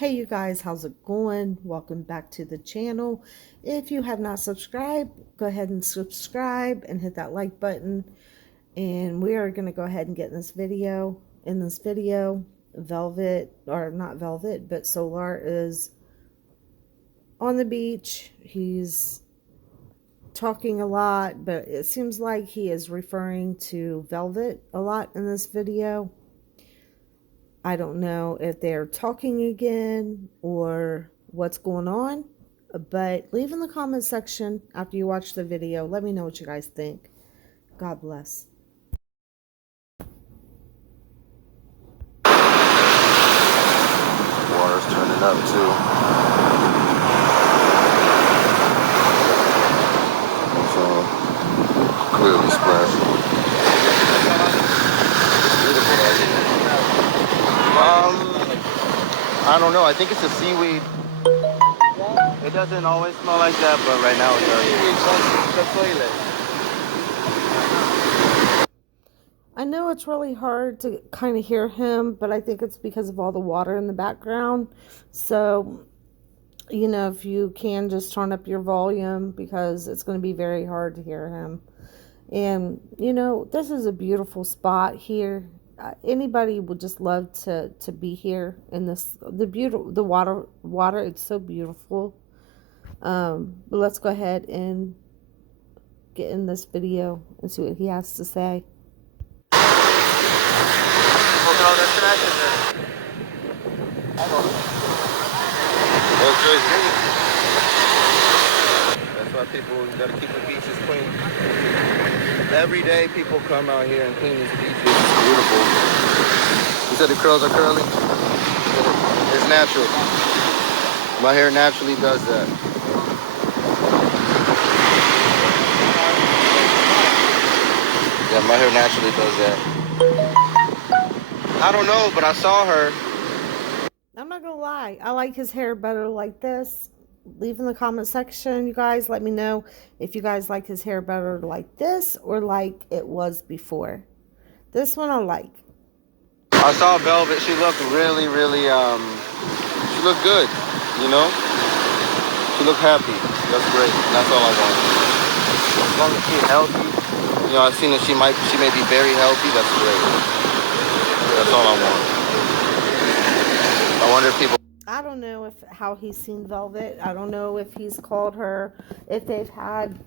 Hey you guys, how's it going? Welcome back to the channel. If you have not subscribed, go ahead and subscribe and hit that like button. And we are going to go ahead and get in this video. Velvet, or not Velvet, but Solar is on the beach. He's talking a lot, but it seems like he is referring to Velvet a lot in this video. I don't know if they're talking again or what's going on, but leave in the comment section after you watch the video. Let me know what you guys think. God bless. Water's turning up too. So clearly splashing. I don't know. I think it's a seaweed. It doesn't always smell like that, but right now it does. I know it's really hard to kind of hear him, but I think it's because of all the water in the background. So, you know, if you can just turn up your volume because it's going to be very hard to hear him. And, you know, this is a beautiful spot here. Anybody would just love to be here in this, the water, it's so beautiful. But let's go ahead and get in this video and see what he has to say. That's why people gotta keep the beaches clean. Every day people come out here and clean these beaches. It's beautiful. You said the curls are curly? It's natural. My hair naturally does that. Yeah, my hair naturally does that. I don't know, but I saw her. I'm not gonna lie, I like his hair better like this. Leave in the comment section, you guys. Let me know if you guys like his hair better like this or like it was before. This one I like. I saw Velvet. She looked really, really, she looked good, you know? She looked happy. That's great. That's all I want. As long as she's healthy. You know, I've seen that she may be very healthy. That's great. That's all I want. I wonder if people... I don't know how he's seen Velvet. I don't know if he's called her, if they've had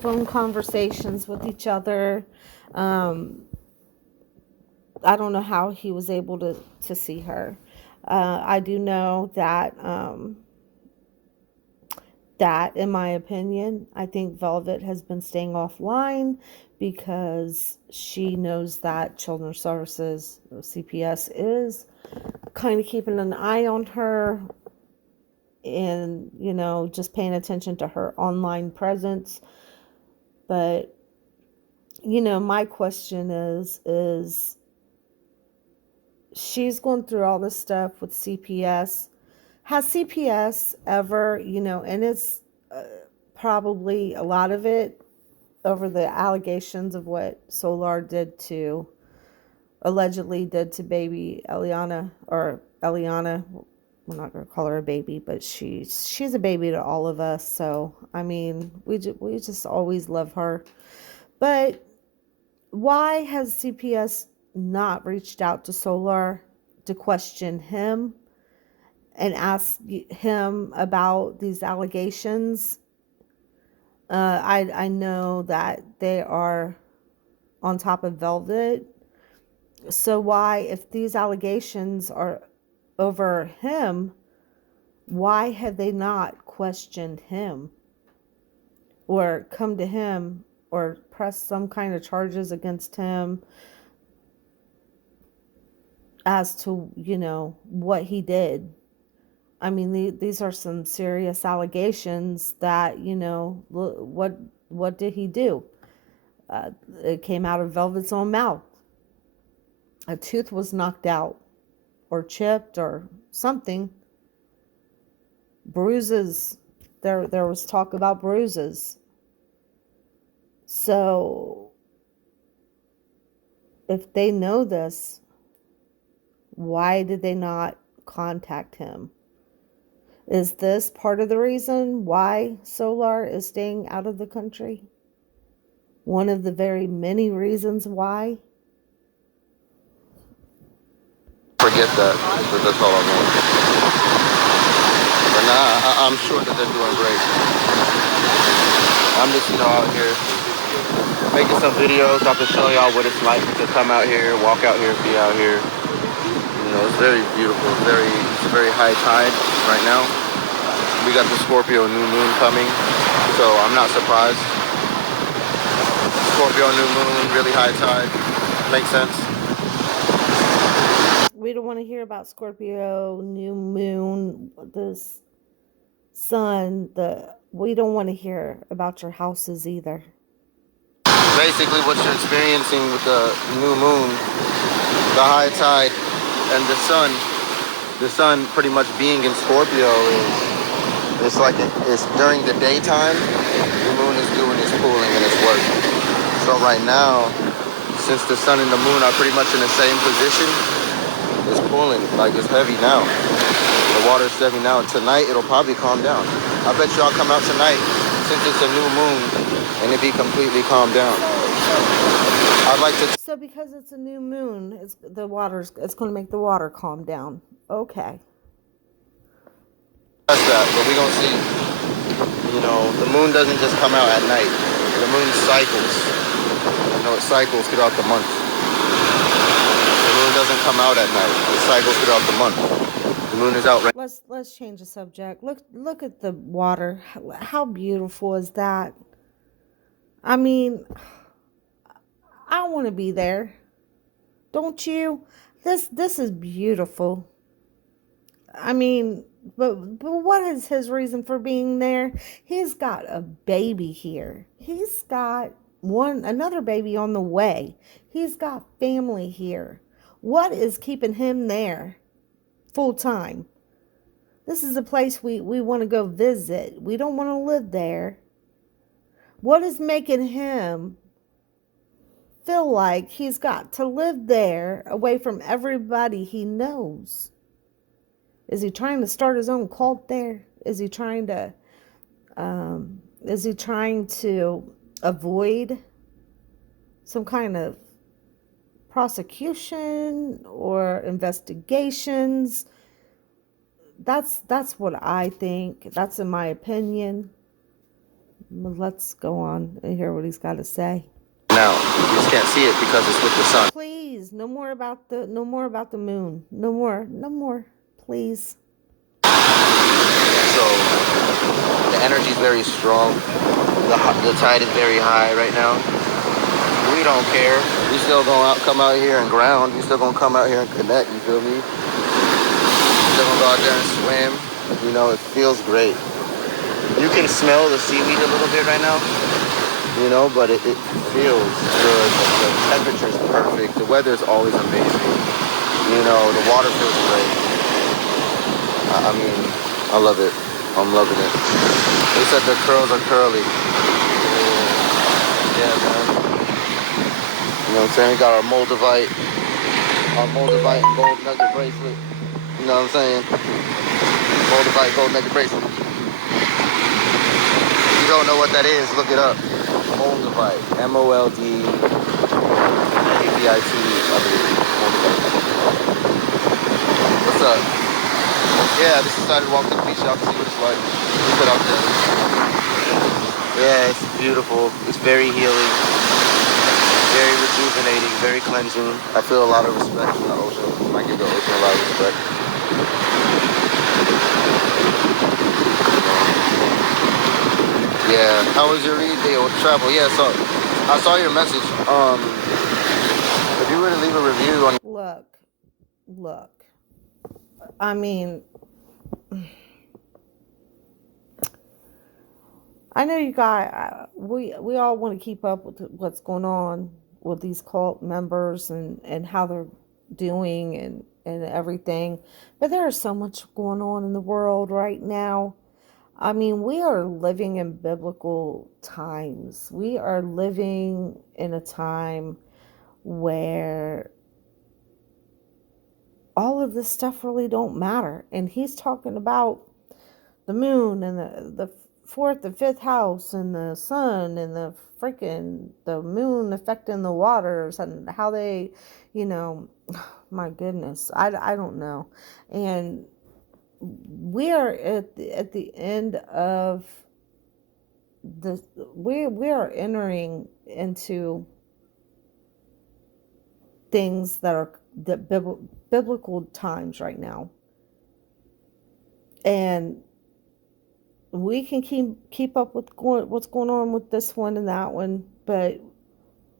phone conversations with each other. I don't know how he was able to see her. I do know that that, in my opinion, I think Velvet has been staying offline because she knows that Children's Services, CPS, is kind of keeping an eye on her and, you know, just paying attention to her online presence. But, you know, my question is she's going through all this stuff with CPS. Has CPS ever, you know, and it's probably a lot of it over the allegations of what Solar allegedly did to baby Eliana, or Eliana. We're not going to call her a baby, but she's a baby to all of us. So, I mean, we just always love her. But why has CPS not reached out to Solar to question him and ask him about these allegations? I know that they are on top of Velvet. So why, if these allegations are over him, why have they not questioned him or come to him or press some kind of charges against him as to, you know, what he did? I mean, these are some serious allegations that, you know, what did he do? It came out of Velvet's own mouth. A tooth was knocked out or chipped or something. Bruises. There was talk about bruises. So if they know this, why did they not contact him. Is this part of the reason why Solar is staying out of the country? One of the very many reasons why? Forget that, but that's all I want. But nah, I'm sure that they're doing great. I'm just, out here making some videos. I can show y'all what it's like to come out here, walk out here, be out here. It's very beautiful. It's very high tide right now. We got the Scorpio new moon coming, so I'm not surprised. Scorpio new moon, really high tide. Makes sense. We don't want to hear about Scorpio new moon, the sun. We don't want to hear about your houses either. Basically, what you're experiencing with the new moon, the high tide, and the sun pretty much being in Scorpio it's like it's during the daytime, the moon is doing its pulling and its work. So right now, since the sun and the moon are pretty much in the same position, it's pulling, like it's heavy now. The water's heavy now, and tonight it'll probably calm down. I bet y'all come out tonight, since it's a new moon, and it be completely calmed down. I'd like to. So because it's a new moon, it's going to make the water calm down. Okay. That's that, but we gonna see. The moon doesn't just come out at night. The moon cycles. It cycles throughout the month. The moon doesn't come out at night. It cycles throughout the month. The moon is out right. Let's change the subject. Look at the water. How beautiful is that? I mean, I want to be there. Don't you? This is beautiful. I mean, but what is his reason for being there? He's got a baby here. He's got another baby on the way. He's got family here. What is keeping him there full time? This is a place we want to go visit. We don't want to live there. What is making him feel like he's got to live there away from everybody he knows? Is he trying to start his own cult there? Is he trying to avoid some kind of prosecution or investigations? That's what I think. That's in my opinion. Let's go on and hear what he's got to say. Now, you just can't see it because it's with the sun. Please, no more about the moon. No more. Please. So the energy is very strong. The tide is very high right now. We don't care. We still gonna come out here and ground. We still gonna come out here and connect. You feel me? Still gonna go out there and swim. It feels great. You can smell the seaweed a little bit right now. But it feels good. The temperature's perfect. The weather's always amazing. The water feels great. I love it. I'm loving it. They said the curls are curly. Yeah, man. You know what I'm saying? We got our Moldavite and gold nugget bracelet. You know what I'm saying? Moldavite gold nugget bracelet. If you don't know what that is, look it up. Moldavite. MOLDAVIT. I believe. Moldavite. What's up? Yeah, I just decided to walk to the beach out to see what it's like. Look it out there. Yeah, it's beautiful. It's very healing. Very rejuvenating. Very cleansing. I feel a lot of respect from the ocean. I give the ocean a lot of respect. Yeah. How was your read day or travel? Yeah, so I saw your message. If you were to leave a review on... Look. I mean, I know you guys, we all want to keep up with what's going on with these cult members and how they're doing and everything. But there is so much going on in the world right now. I mean, we are living in biblical times. We are living in a time where all of this stuff really don't matter. And he's talking about the moon and the fourth and fifth house and the sun and the moon affecting the waters and how they, you know, my goodness, I don't know. And we are at the end of the we are entering into things that are the biblical times right now, and we can keep up with what's going on with this one and that one, but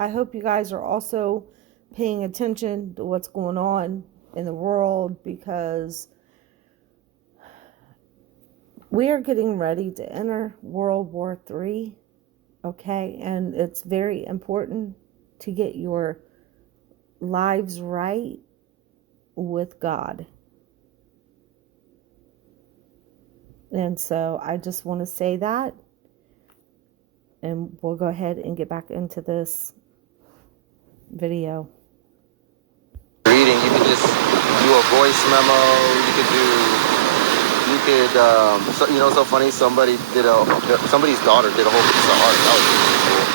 I hope you guys are also paying attention to what's going on in the world, because we are getting ready to enter World War III, okay? And it's very important to get your lives right with God. And so I just want to say that, and we'll go ahead and get back into this video. Reading, you can just do a voice memo. So, you know, so funny. Somebody's daughter did a whole piece of art. That was really cool.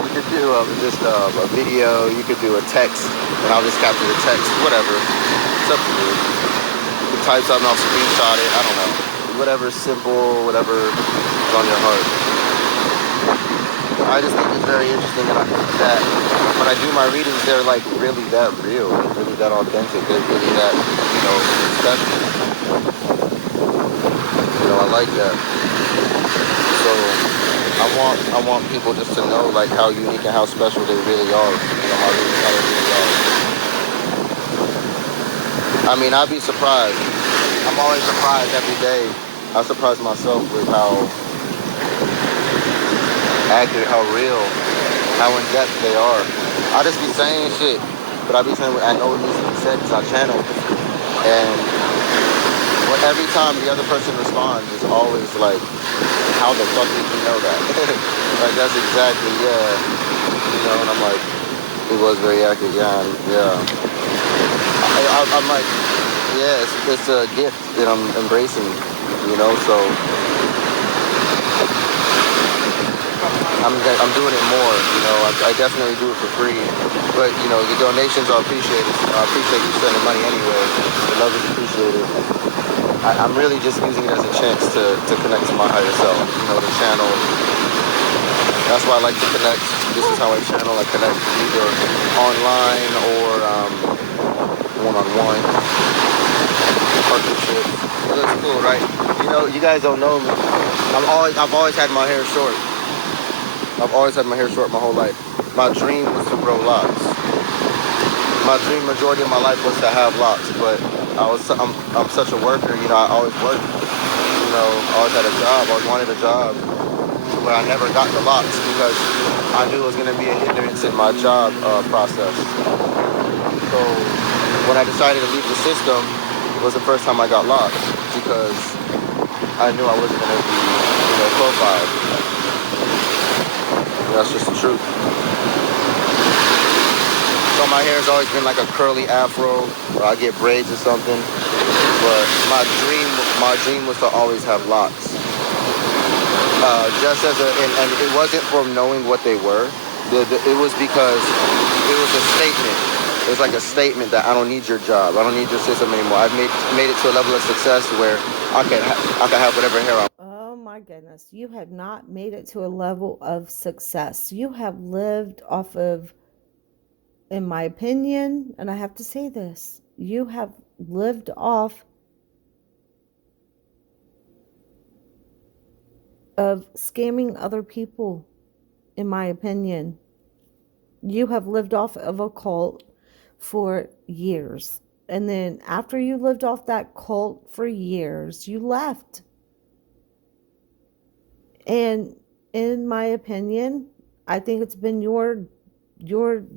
You could do just a video. You could do a text, and I'll just capture the text. Whatever. It's up to you. You can type something, I'll screenshot it. I don't know. Whatever's simple, whatever is on your heart. I just think it's very interesting that when I do my readings, they're like really that real, really that authentic. They're really that, you know, special. You know, I like that. So I want people just to know like how unique and how special they really are. You know, how they really are. I mean, I'd be surprised. I'm always surprised every day. I surprise myself with how accurate, how real, how in depth they are. I just be saying shit, but I be saying what I know it needs to be said because I channel. And every time the other person responds, it's always like, how the fuck did you know that? Like, that's exactly, yeah. You know, and I'm like, it was very accurate, yeah. I'm like, yeah, it's a gift that I'm embracing, you know, so I'm doing it more, you know. I definitely do it for free, but you know, the donations are appreciated. I appreciate you sending money anyway. The love is appreciated. I'm really just using it as a chance to connect to my higher self, you know, the channel. That's why I like to connect. This is how I channel. I connect either online or one-on-one partnership. It looks cool, right? You know, you guys don't know me. I've always had my hair short. I've always had my hair short my whole life. My dream was to grow locks. My dream majority of my life was to have locks, but I'm such a worker, you know, I always worked. You know, I always had a job, I always wanted a job, but I never got the locks because I knew it was going to be a hindrance in my job process. So when I decided to leave the system, it was the first time I got locks because I knew I wasn't going to be, you know, profiled. That's just the truth. So my hair's always been like a curly afro, or I get braids or something. But my dream was to always have locks. Just as and it wasn't from knowing what they were. It was because it was a statement. It was like a statement that I don't need your job. I don't need your system anymore. I've made it to a level of success where I can have whatever hair I want. Oh my goodness, you have not made it to a level of success. You have lived off of, in my opinion, and I have to say this, you have lived off of scamming other people, in my opinion. You have lived off of a cult for years. And then after you lived off that cult for years, you left. And in my opinion, I think it's been your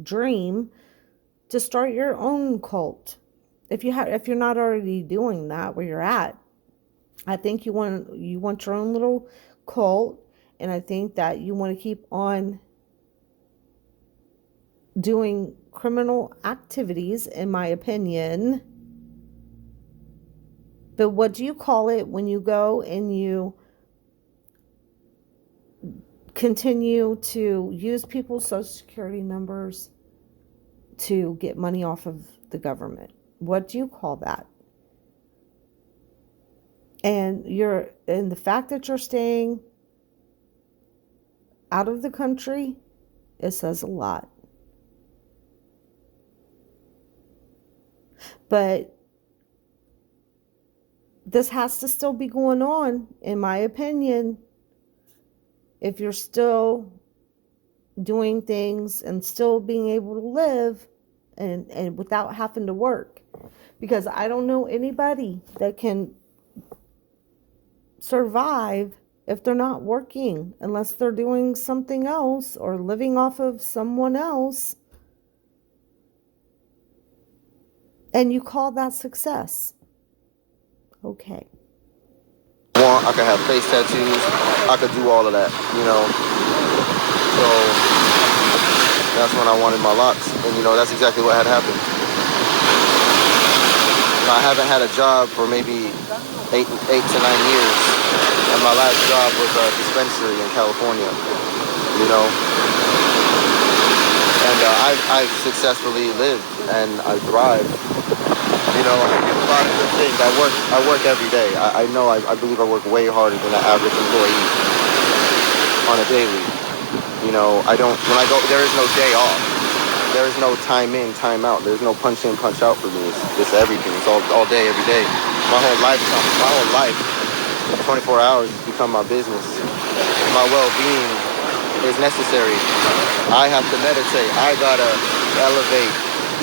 dream to start your own cult. If you're not already doing that where you're at, I think you want your own little cult, and I think that you want to keep on doing criminal activities, in my opinion, But what do you call it when you go and you continue to use people's social security numbers to get money off of the government? What do you call that? And the fact that you're staying out of the country, it says a lot. But this has to still be going on, in my opinion, if you're still doing things and still being able to live and without having to work. Because I don't know anybody that can survive if they're not working, unless they're doing something else or living off of someone else. And you call that success. Okay. I could have face tattoos. I could do all of that, you know. So that's when I wanted my locks. And, you know, that's exactly what had happened. I haven't had a job for maybe 8 to 9 years. And my last job was a dispensary in California, you know. And I've successfully lived and I thrive. You know, I do a lot of good things. I work every day. I know, I believe I work way harder than the average employee on a daily. You know, when I go, there is no day off. There is no time in, time out. There's no punch in, punch out for me. It's everything. It's all day, every day. My whole life, 24 hours has become my business. My well-being is necessary. I have to meditate. I gotta elevate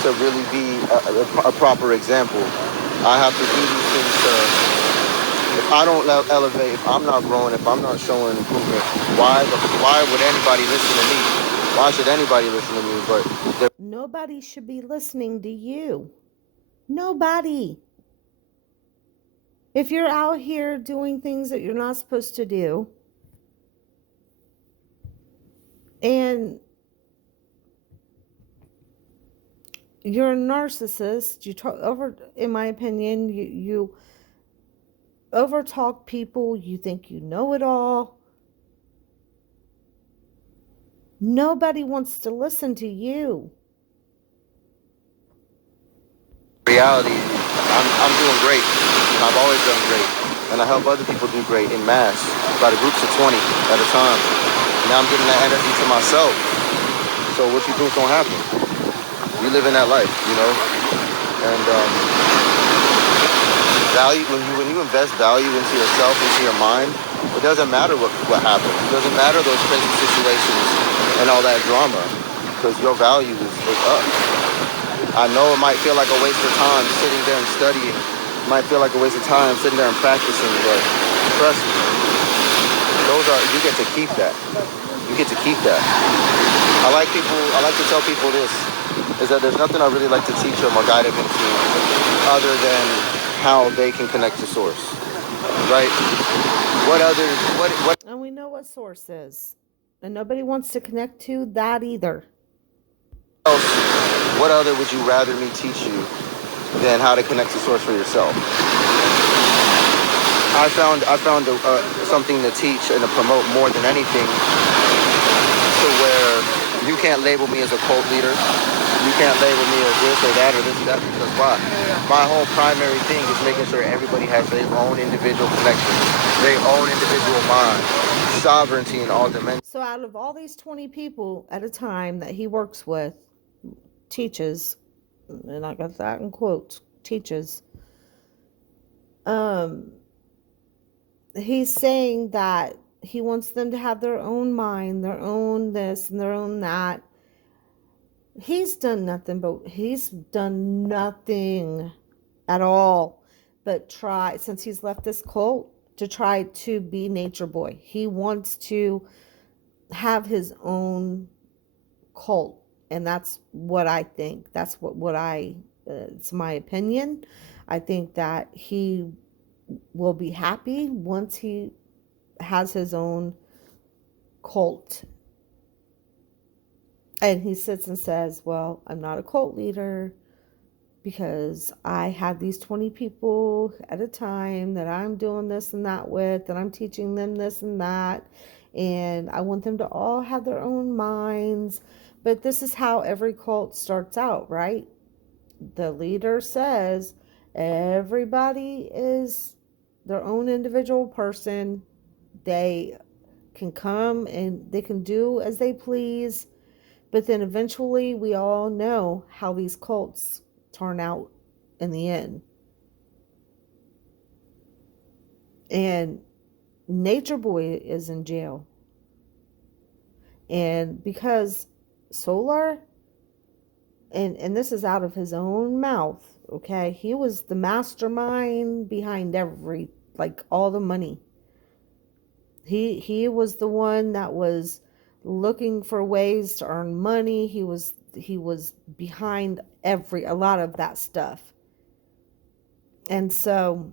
to really be a proper example. I have to do these things if I don't elevate, if I'm not growing, if I'm not showing improvement, why would anybody listen to me? Why should anybody listen to me? But nobody should be listening to you. Nobody. If you're out here doing things that you're not supposed to do, and you're a narcissist, in my opinion, you overtalk people, you think you know it all. Nobody wants to listen to you. Reality, I'm doing great, and I've always done great, and I help other people do great in mass, by the groups of 20 at a time. Now I'm giving that energy to myself. So what you think's gonna happen? You live in that life, you know, and value when you invest value into yourself, into your mind, it doesn't matter what happens. It doesn't matter those crazy situations and all that drama, because your value is up. I know it might feel like a waste of time sitting there and studying. It might feel like a waste of time sitting there and practicing, but trust me, you get to keep that. You get to keep that. I like to tell people this, is that there's nothing I really like to teach them or guide them into other than how they can connect to source, right? And we know what source is. And nobody wants to connect to that either. What other would you rather me teach you than how to connect to source for yourself? I found something to teach and to promote more than anything, to where you can't label me as a cult leader. You can't label me as this or that or this or that, because why? My whole primary thing is making sure everybody has their own individual connection, their own individual mind, sovereignty in all dimensions. So out of all these 20 people at a time that he works with, teaches, and I got that in quotes, teaches, he's saying that he wants them to have their own mind, their own this and their own that. He's done nothing at all but try, since he's left this cult, to try to be Nature Boy. He wants to have his own cult. And that's what I think. That's it's my opinion. I think that he will be happy once he has his own cult. And he sits and says, well, I'm not a cult leader. because I have these 20 people at a time that I'm doing this and that with, and I'm teaching them this and that. And I want them to all have their own minds. But this is how every cult starts out, right? The leader says everybody is their own individual person. They can come and they can do as they please. But then eventually, we all know how these cults turn out in the end. And Nature Boy is in jail. And because Solar, and this is out of his own mouth, okay? He was the mastermind behind like all the money. He was the one that was looking for ways to earn money. He was behind a lot of that stuff. And so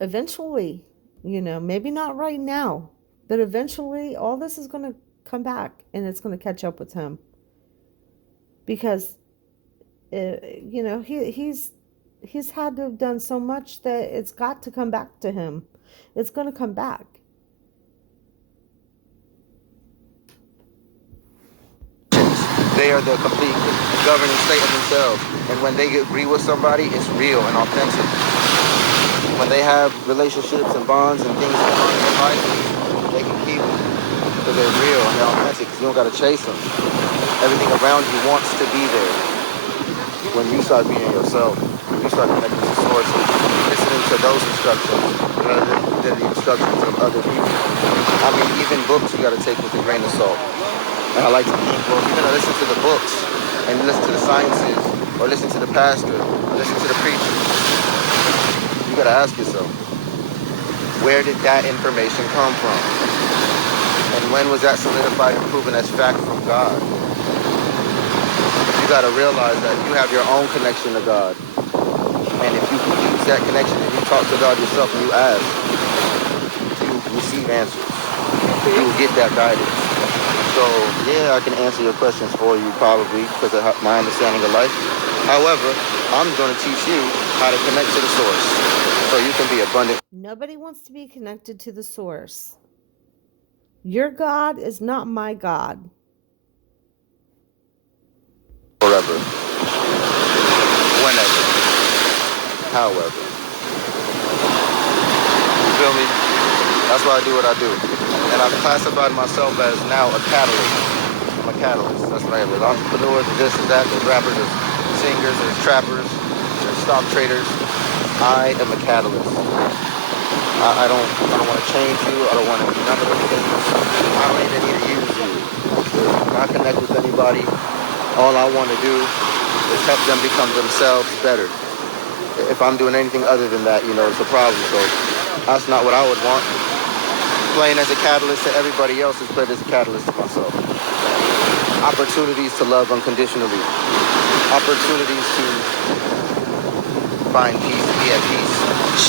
eventually, maybe not right now, but eventually all this is going to come back and it's going to catch up with him. Because he's had to have done so much that it's got to come back to him. It's going to come back. They are the complete governing state of themselves. And when they agree with somebody, it's real and authentic. When they have relationships and bonds and things going on in their life, they can keep them. Because they're real and they're authentic. Because you don't got to chase them. Everything around you wants to be there. When you start being yourself, when you start connecting to source, listening to those instructions rather than the instructions of other people. I mean, even books you got to take with a grain of salt. And I like to think, well, if you're going to listen to the books and listen to the sciences or listen to the pastor or listen to the preacher, you got to ask yourself, where did that information come from? And when was that solidified and proven as fact from God? You got to realize that you have your own connection to God. And if you use that connection and you talk to God yourself and you ask, you receive answers. You will get that guidance. So, yeah, I can answer your questions for you probably because of my understanding of life. However, I'm going to teach you how to connect to the source so you can be abundant. Nobody wants to be connected to the source. Your God is not my God. Forever. Whenever. However. You feel me? That's why I do what I do. And I've classified myself as now a catalyst. I'm a catalyst. That's what I am. There's entrepreneurs, there's this and that, there's rappers, there's singers, there's trappers, there's stock traders. I am a catalyst. I don't want to change you. I don't want to do none of those things. I don't even need to use you. If I connect with anybody, all I want to do is help them become themselves better. If I'm doing anything other than that, it's a problem. So that's not what I would want. Playing as a catalyst to everybody else is played as a catalyst to myself. Opportunities to love unconditionally. Opportunities to find peace, be at peace,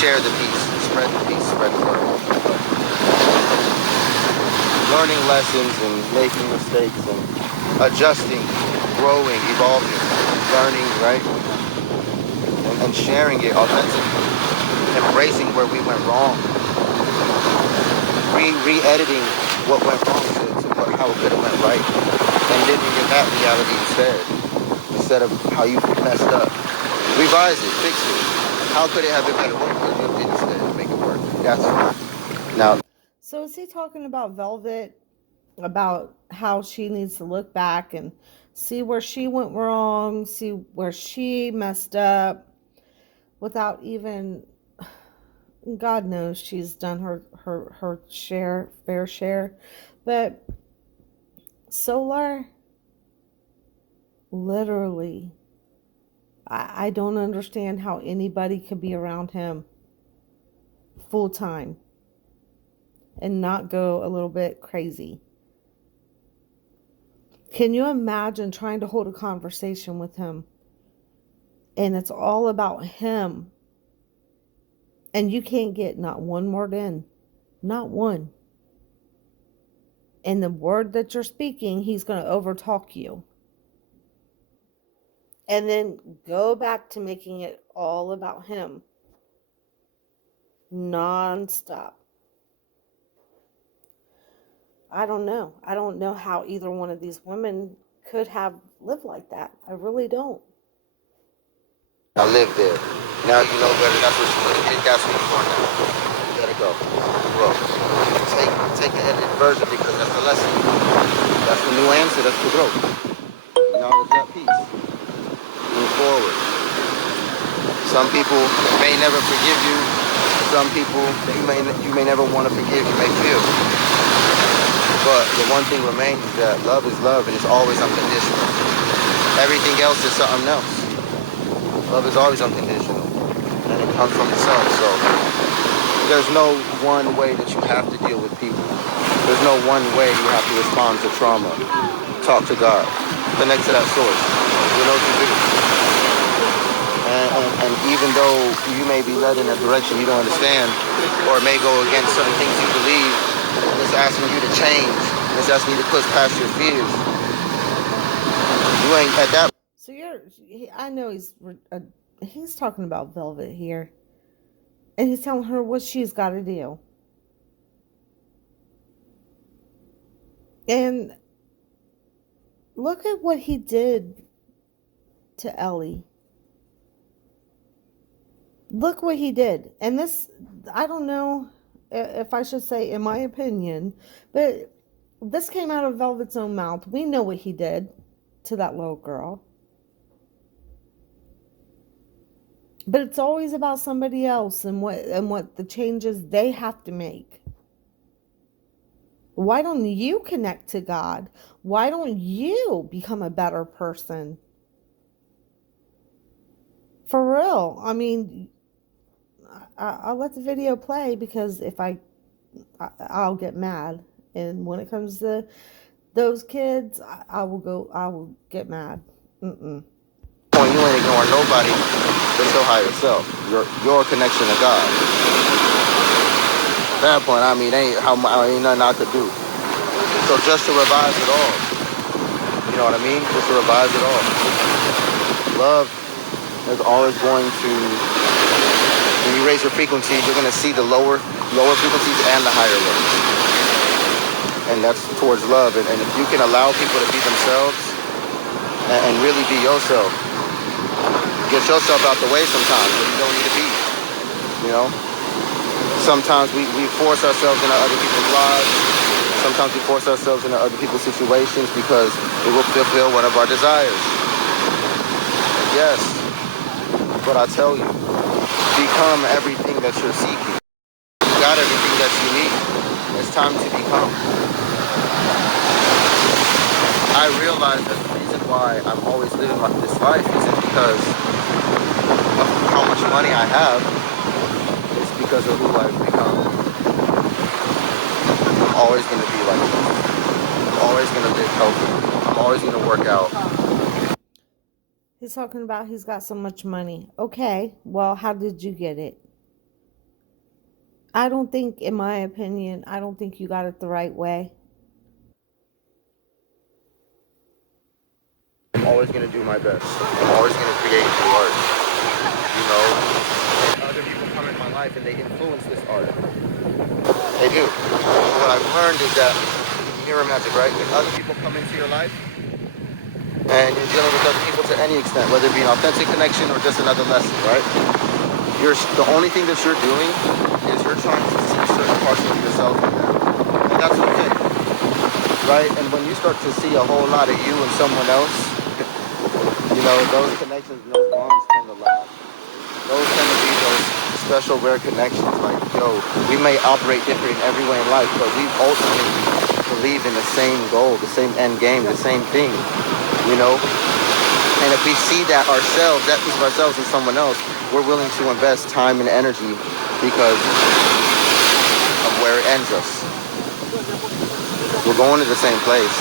share the peace, spread the peace, spread the word. Learning lessons and making mistakes and adjusting, growing, evolving, learning, right? And sharing it authentically. Embracing where we went wrong. Re-editing what went wrong to how it could have went right. And living in that reality instead of how you messed up. Revise it, fix it. How could it have been better? What could you have did instead to make it work? That's now. So is he talking about Velvet? About how she needs to look back and see where she went wrong, see where she messed up, without even, God knows she's done her fair share. But Solar, literally, I don't understand how anybody could be around him full time and not go a little bit crazy. Can you imagine trying to hold a conversation with him and it's all about him and you can't get not one word in, not one. And the word that you're speaking, he's going to overtalk you. and then go back to making it all about him nonstop. I don't know. I don't know how either one of these women could have lived like that. I really don't. I live there. Now you know better. That's what you think. That's what you're going now. Let it go. Grow. Take the edited version because that's the lesson. That's the new answer. That's the growth. Acknowledge that peace. Move forward. Some people may never forgive you. Some people you may never want to forgive. You may feel. But the one thing remains is that love is love and it's always unconditional. Everything else is something else. Love is always unconditional. And it comes from itself. So there's no one way that you have to deal with people. There's no one way you have to respond to trauma. Talk to God. Connect to that source. You know what to do. And even though you may be led in a direction you don't understand, or it may go against certain things you believe, it's asking you to change. It's asking you to push past your fears. You ain't at that. So I know he's talking about Velvet here, and he's telling her what she's got to do. And look at what he did to Ellie. Look what he did. And this, I don't know if I should say in my opinion, but this came out of Velvet's own mouth. We know what he did to that little girl. But it's always about somebody else and what the changes they have to make. Why don't you connect to God? Why don't you become a better person? For real. I mean, I'll let the video play because if I'll get mad. And when it comes to those kids, I will get mad. Point, you ain't ignoring nobody but your higher self, your connection to God. At that point, I mean, ain't nothing I could do. So just to revise it all, you know what I mean? Just to revise it all. Love is always going to, when you raise your frequency, you're going to see the lower frequencies and the higher ones. And that's towards love. And if you can allow people to be themselves and really be yourself, get yourself out the way sometimes where you don't need to be, you know? Sometimes we force ourselves into other people's lives. Sometimes we force ourselves into other people's situations because it will fulfill one of our desires. Yes, but I tell you, become everything that you're seeking. You got everything that you need. It's time to become. I realize that the reason why I'm always living like this life isn't because of how much money I have. It's because of who I've become. I'm always going to be like this. I'm always going to live healthy. I'm always going to work out. He's talking about he's got so much money. Okay, well, how did you get it? I don't think, in my opinion, I don't think you got it the right way. I'm always going to do my best. I'm always going to create new art. You know, and other people come in my life and they influence this art. They do. What I've learned is that mirror magic, right? When other people come into your life and you're dealing with other people to any extent, whether it be an authentic connection or just another lesson, right? The only thing that you're doing is you're trying to see certain parts of yourself in them. And that's okay. Right? And when you start to see a whole lot of you in someone else, you know, those connections and those bonds tend to last. Those tend to be those special, rare connections. Like, yo, we may operate different in every way in life, but we ultimately believe in the same goal, the same end game, the same thing, you know? And if we see that ourselves, that piece of ourselves in someone else, we're willing to invest time and energy because of where it ends us. We're going to the same place.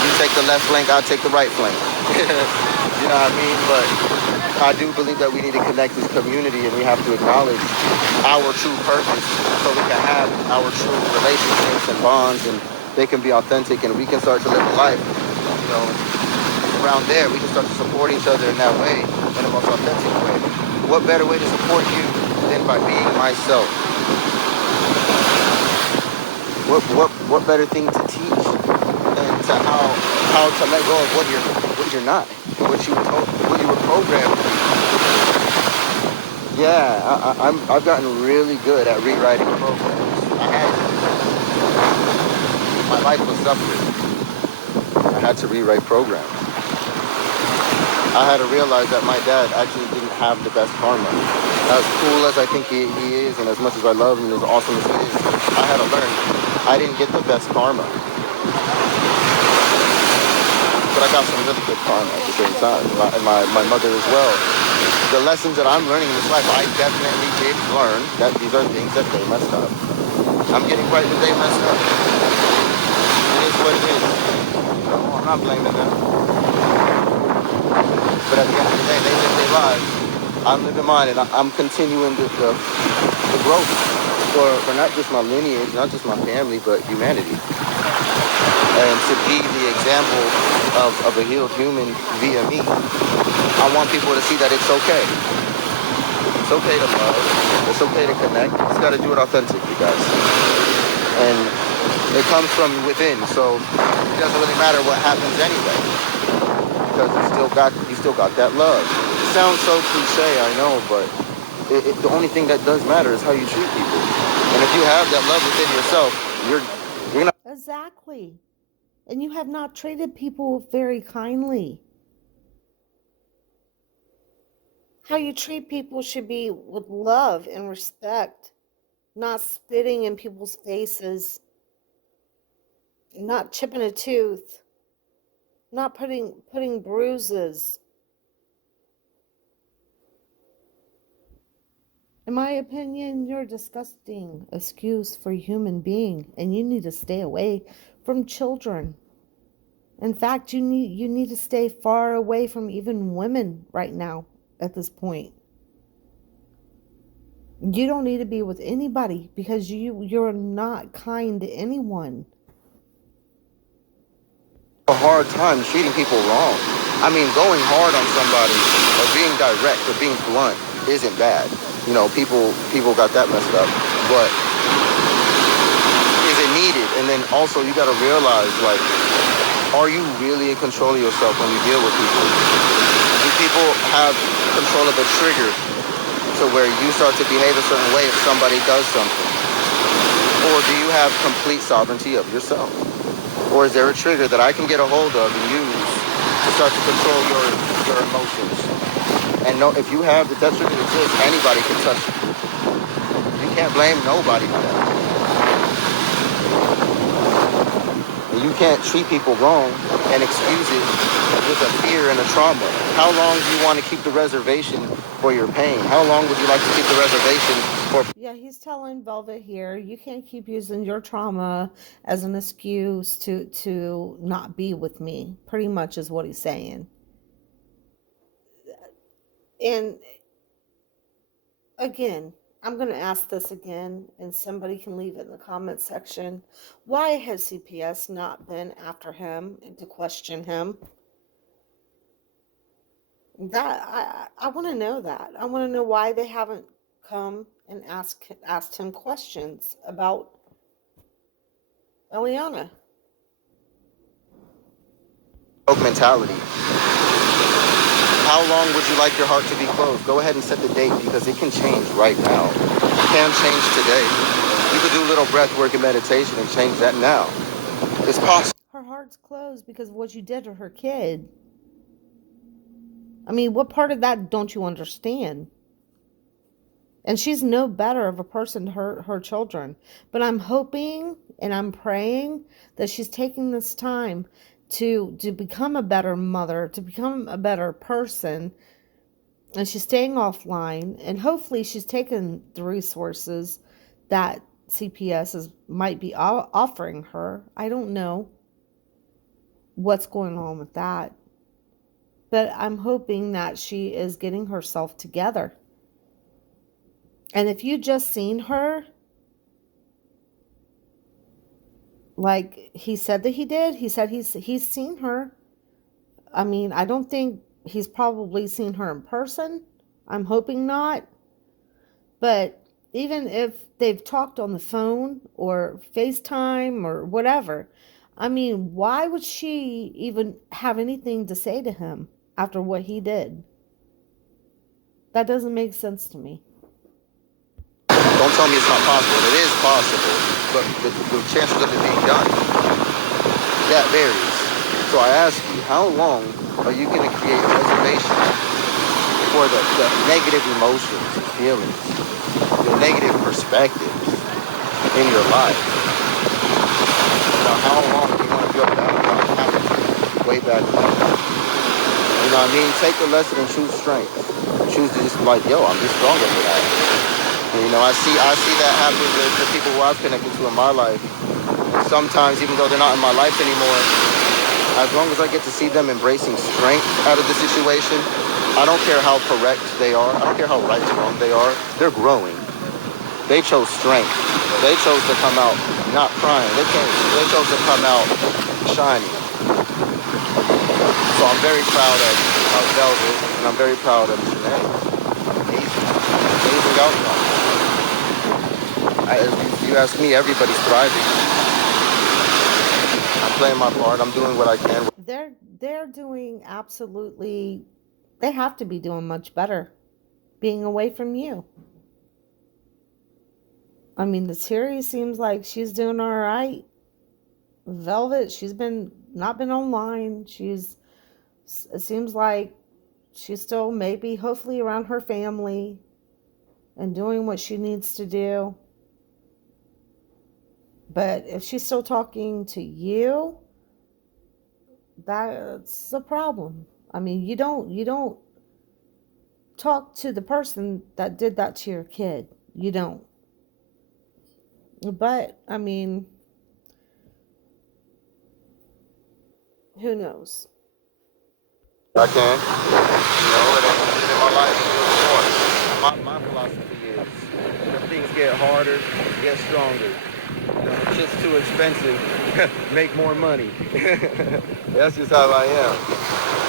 You take the left flank, I'll take the right flank. You know what I mean? But I do believe that we need to connect as community and we have to acknowledge our true purpose so we can have our true relationships and bonds and they can be authentic and we can start to live a life, you know, around there, we can start to support each other in that way, in the most authentic way. What better way to support you than by being myself? What better thing to teach than to how to let go of what you're not, what you were programmed to be. Yeah, I've gotten really good at rewriting programs. My life was suffering. I had to rewrite programs. I had to realize that my dad actually didn't have the best karma. As cool as I think he is, and as much as I love him and as awesome as he is, I had to learn I didn't get the best karma. But I got some really good karma at the same time. My mother as well. The lessons that I'm learning in this life, I definitely did learn that these are things that they messed up. I'm getting right that they messed up. It is what it is. So I'm not blaming them. But at the end of the day, they live their lives. I'm living mine, and I'm continuing the growth for not just my lineage, not just my family, but humanity. And to be the example of a healed human via me, I want people to see that it's okay. It's okay to love. It's okay to connect. You just got to do it authentically, guys. And it comes from within, so it doesn't really matter what happens anyway, because you still got that love. It sounds so cliche, I know, but the only thing that does matter is how you treat people. And if you have that love within yourself, you're not. Exactly. And you have not treated people very kindly. How you treat people should be with love and respect, not spitting in people's faces, not chipping a tooth, not putting bruises. In my opinion, you're a disgusting excuse for a human being, and you need to stay away from children. In fact, you need to stay far away from even women right now at this point. You don't need to be with anybody because you're not kind to anyone. A hard time treating people wrong. I mean, going hard on somebody or being direct or being blunt isn't bad. You know, people got that messed up. But is it needed? And then also you got to realize, like, are you really in control of yourself when you deal with people? Do people have control of the trigger to where you start to behave a certain way if somebody does something? Or do you have complete sovereignty of yourself? Or is there a trigger that I can get a hold of and use to start to control your emotions? And no, if you have that trigger exists, anybody can touch you. You can't blame nobody for that. And you can't treat people wrong and excuse it with a fear and a trauma. How long do you want to keep the reservation for your pain? How long would you like to keep the reservation for? Yeah, he's telling Velvet here, you can't keep using your trauma as an excuse to not be with me. Pretty much is what he's saying. And again, I'm going to ask this again, and somebody can leave it in the comment section. Why has CPS not been after him and to question him? That I want to know that. I want to know why they haven't come and asked him questions about Eliana. Mentality. How long would you like your heart to be closed? Go ahead and set the date because it can change right now. It can change today. You could do a little breath work and meditation and change that now. It's possible. Her heart's closed because of what you did to her kid. I mean, what part of that don't you understand? And she's no better of a person to her children. But I'm hoping and I'm praying that she's taking this time to become a better mother, to become a better person. And she's staying offline. And hopefully she's taken the resources that CPS might be offering her. I don't know what's going on with that. But I'm hoping that she is getting herself together. And if you just seen her, like he said that he did, he said he's seen her I mean, I don't think he's probably seen her in person. I'm hoping not. But even if they've talked on the phone or FaceTime or whatever, I mean, why would she even have anything to say to him after what he did? That doesn't make sense to me. Don't tell me it's not possible. It is possible, but the chances of it being done, that varies. So I ask you, how long are you going to create reservation for the negative emotions and feelings, your negative perspectives in your life? Now, how long do you want to build that habit way back when? You know what I mean? Take a lesson and choose strength. Choose to just be like, yo, I'm just stronger for that. And, you know, I see that happen with the people who I've connected to in my life. Sometimes, even though they're not in my life anymore, as long as I get to see them embracing strength out of the situation, I don't care how correct they are. I don't care how right or wrong they are. They're growing. They chose strength. They chose to come out not crying. They chose to come out shining. So I'm very proud of Velvet, and I'm very proud of Janae. Amazing outcome. If you ask me, everybody's thriving. I'm playing my part. I'm doing what I can. They're doing absolutely, they have to be doing much better being away from you. I mean, the series seems like she's doing all right. Velvet, she's been not been online. It seems like she's still maybe hopefully around her family and doing what she needs to do. But if she's still talking to you, that's a problem. I mean, you don't talk to the person that did that to your kid. You don't. But I mean, who knows? I can. You know, it ain't in my life. My philosophy is, if things get harder, get stronger. If shit's too expensive, make more money. That's just how I am.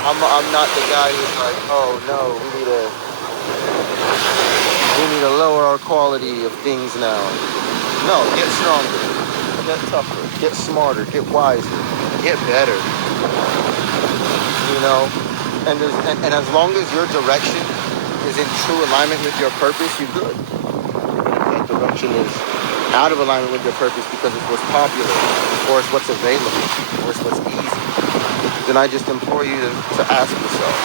I'm not the guy who's like, oh no, we need to lower our quality of things now. No, get stronger, get tougher, get smarter, get wiser, get better. You know, and as long as your direction is in true alignment with your purpose, you're good. If that direction is out of alignment with your purpose because it's what's popular, or it's what's available, or it's what's easy, then I just implore you to ask yourself,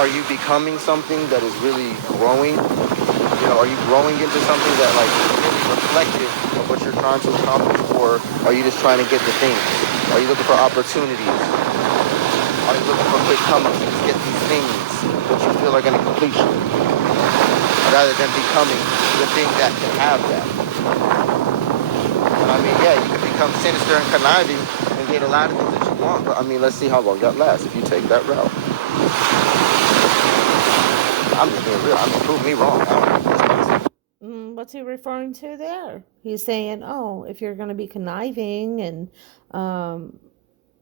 are you becoming something that is really growing? You know, are you growing into something that like is really reflective of what you're trying to accomplish, or are you just trying to get the things? Are you looking for opportunities? Are you looking for quick come-ups to get these things that you feel are going to complete you, rather than becoming the thing that can have that? And I mean, yeah, you can become sinister and conniving and get a lot of things that you want, but I mean, let's see how long that lasts if you take that route. I'm just being real. I mean, prove me wrong. What's he referring to there? He's saying, oh, if you're going to be conniving and um,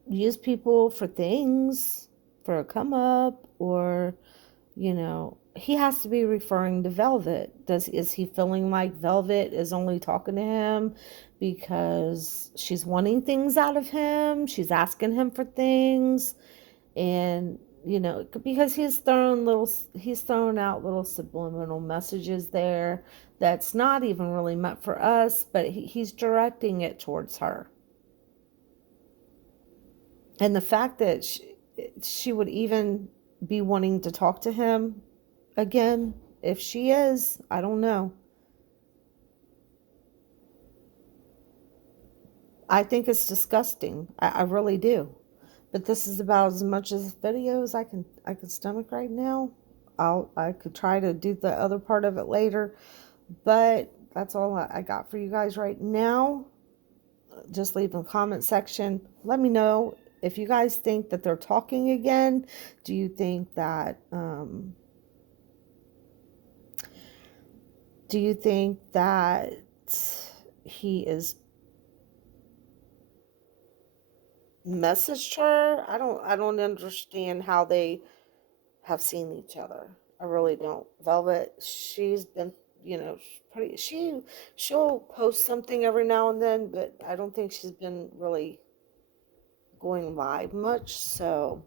use people for things, for a come up, or, he has to be referring to Velvet. Is he feeling like Velvet is only talking to him because she's wanting things out of him? She's asking him for things, and because he's thrown out little subliminal messages there that's not even really meant for us, but he's directing it towards her. And the fact that she would even be wanting to talk to him again, if she is, I don't know. I think it's disgusting. I really do. But this is about as much as videos I can stomach right now. I could try to do the other part of it later, but that's all I got for you guys right now. Just leave in the comment section. Let me know if you guys think that they're talking again. Do you think that he is messaged her. I don't understand how they have seen each other. I really don't. Velvet, she's been, pretty she'll post something every now and then, but I don't think she's been really going live much. So,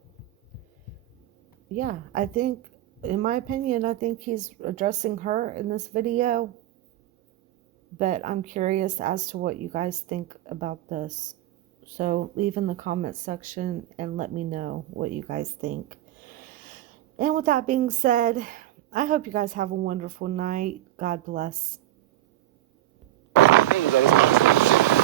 yeah, I think in my opinion, I think he's addressing her in this video, but I'm curious as to what you guys think about this. So leave in the comment section and let me know what you guys think. And with that being said, I hope you guys have a wonderful night. God bless. Things that is